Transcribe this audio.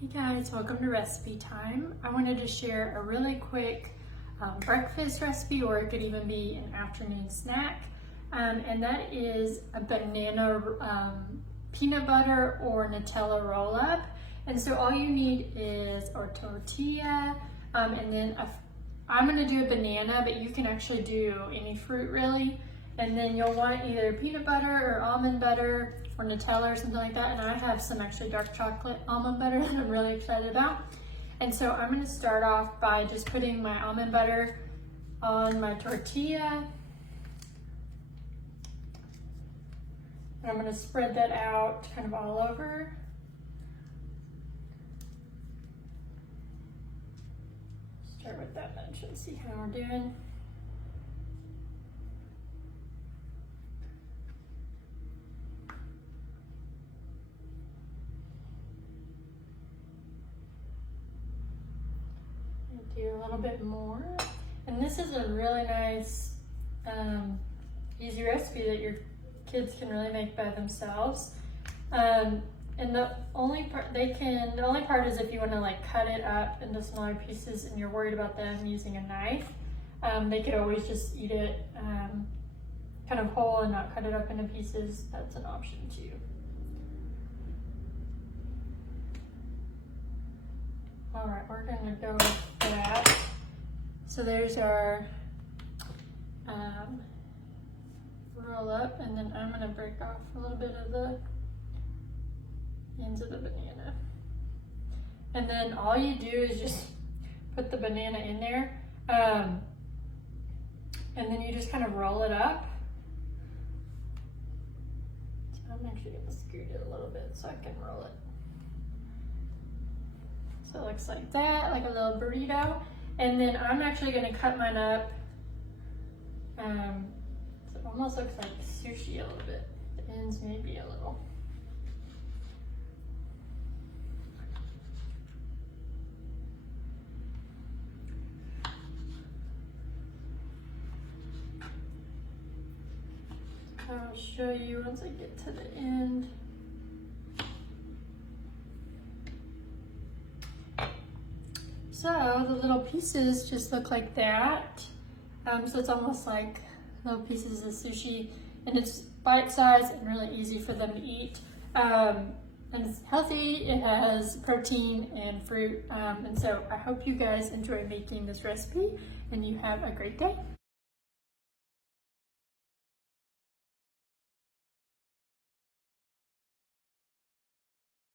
Hey guys, welcome to recipe time. I wanted to share a really quick breakfast recipe, or it could even be an afternoon snack, and that is a banana peanut butter or Nutella roll up. And so all you need is a tortilla, and then I'm going to do a banana, but you can actually do any fruit really. And then you'll want either peanut butter or almond butter or Nutella or something like that. And I have some actually dark chocolate almond butter that I'm really excited about. And so I'm going to start off by just putting my almond butter on my tortilla. And I'm going to spread that out kind of all over. Start with that much and see how we're doing. Do a little bit more. And this is a really nice, easy recipe that your kids can really make by themselves. And the only part is if you want to like cut it up into smaller pieces and you're worried about them using a knife, they could always just eat it kind of whole and not cut it up into pieces. That's an option too. All right, we're gonna go with that. So there's our roll up, and then I'm gonna break off a little bit of the ends of the banana. And then all you do is just put the banana in there, and then you just kind of roll it up. So I'm actually gonna scoot it a little bit so I can roll it. So it looks like that, like a little burrito. And then I'm actually gonna cut mine up. So it almost looks like sushi a little bit. The ends maybe a little. I'll show you once I get to the end. So the little pieces just look like that. So it's almost like little pieces of sushi, and it's bite-sized and really easy for them to eat. And it's healthy, it has protein and fruit. And so I hope you guys enjoy making this recipe, and you have a great day.